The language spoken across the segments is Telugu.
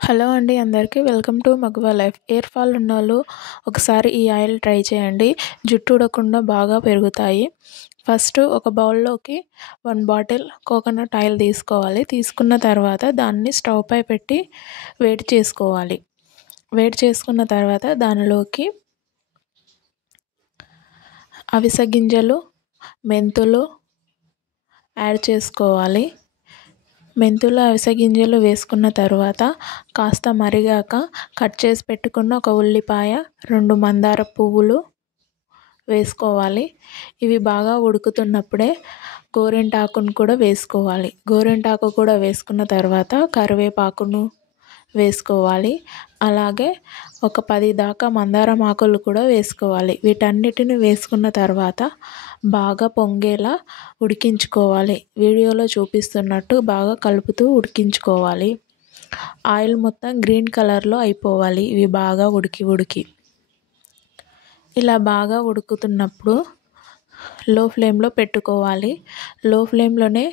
హలో అండి అందరికీ welcome to Maguva life. Hair fall ఉన్నోళ్ళు ఒకసారి ఈ ఆయిల్ ట్రై చేయండి. జుట్టు ఊడకుండా బాగా పెరుగుతాయి. ఫస్ట్ ఒక బౌల్లోకి 1 బాటిల్ కోకోనట్ ఆయిల్ తీసుకోవాలి. తీసుకున్న తర్వాత దాన్ని స్టవ్ పై పెట్టి వేడి చేసుకోవాలి. వేడి చేసుకున్న తర్వాత దానిలోకి అవిసె గింజలు, మెంతులు యాడ్ చేసుకోవాలి. మెంతులు, అవిసె గింజలు వేసుకున్న తర్వాత కాస్త మరిగాక కట్ చేసి పెట్టుకున్న ఒక ఉల్లిపాయ, 2 మందార పువ్వులు వేసుకోవాలి. ఇవి బాగా ఉడుకుతున్నప్పుడే గోరింటాకును కూడా వేసుకోవాలి. గోరింటాకు కూడా వేసుకున్న తర్వాత కరివేపాకును వేసుకోవాలి. అలాగే ఒక 10 దాకా మందారం ఆకులు కూడా వేసుకోవాలి. వీటన్నిటిని వేసుకున్న తర్వాత బాగా పొంగేలా ఉడికించుకోవాలి. వీడియోలో చూపిస్తున్నట్టు బాగా కలుపుతూ ఉడికించుకోవాలి. ఆయిల్ మొత్తం గ్రీన్ కలర్లో అయిపోవాలి. ఇవి బాగా ఉడికి ఇలా బాగా ఉడుకుతున్నప్పుడు లో ఫ్లేమ్లో పెట్టుకోవాలి. లో ఫ్లేమ్లోనే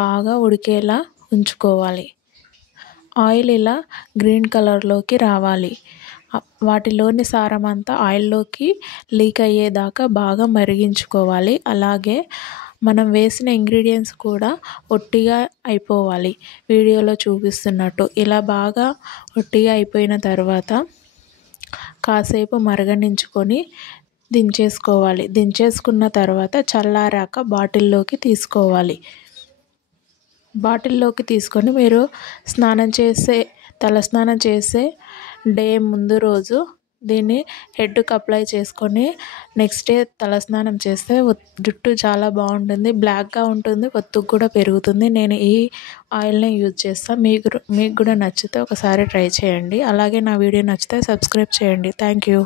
బాగా ఉడికేలా ఉంచుకోవాలి. ఆయిల్ ఇలా గ్రీన్ కలర్లోకి రావాలి. వాటిలోని సారం అంతా ఆయిల్లోకి లీక్ అయ్యేదాకా బాగా మరిగించుకోవాలి. అలాగే మనం వేసిన ఇంగ్రీడియంట్స్ కూడా ఒట్టిగా అయిపోవాలి. వీడియోలో చూపిస్తున్నట్టు ఇలా బాగా ఒట్టిగా అయిపోయిన తర్వాత కాసేపు మరగనించుకొని దించేసుకోవాలి. దించేసుకున్న తర్వాత చల్లారాక బాటిల్లోకి తీసుకోవాలి. బాటిల్లోకి తీసుకొని మీరు తలస్నానం చేసే డే ముందు రోజు దీన్ని హెడ్కి అప్లై చేసుకొని నెక్స్ట్ డే తలస్నానం చేస్తే జుట్టు చాలా బాగుంటుంది. బ్లాక్గా ఉంటుంది, ఒత్తుగా కూడా పెరుగుతుంది. నేను ఈ ఆయిల్ని యూజ్ చేస్తాను. మీకు కూడా నచ్చితే ఒకసారి ట్రై చేయండి. అలాగే నా వీడియో నచ్చితే సబ్స్క్రైబ్ చేయండి. Thank you.